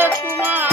要出吗？